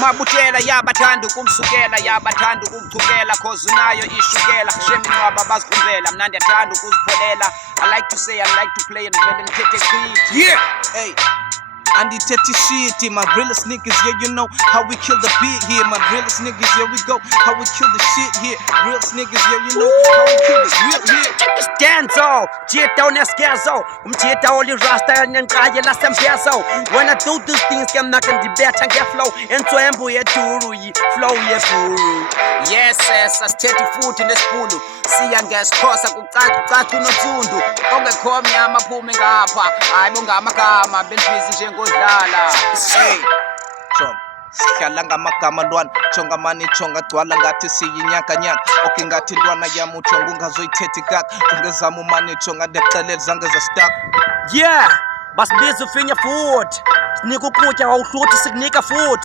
mabutela yabathanda ukumsukela yabathanda ukumchukela cause unayo ishukela sheminwaba bazikhumbela mna ndiyathanda ukuzipholela I like to say I like to play and vele ngithethe qithi Yeah, hey. And the tetty shit, my realest niggas, yeah, you know how we kill the beat here. My realest niggas, yeah, we go, how we kill the shit here. Realest niggas, yeah, you know how we kill the real here. Stanzo, Jita uneskezo Umjita oli rasta nyankaye la sempezo When I do these things, I'm not gonna debate and get flow Ento embu ye duru, flow ye buru Yes, asithethe futhi nesipulu Siya ngesikhosa kucaca unonsundu Ongekho mnyama phume ngapha Hayi bongamagama benibhizi njengodlala Hey, chong, sihlala ngamagama ntwana chonga mani chonga gcwala ngathi siyinyakanyaka okay ngathi ntwana yami uchonga ungazoyithethi kaka ungezama umani chonga ndexelele zange zastak Yeah, basibiza ufinya futhi Sinika ukutya wawuhluthi sikunika futhi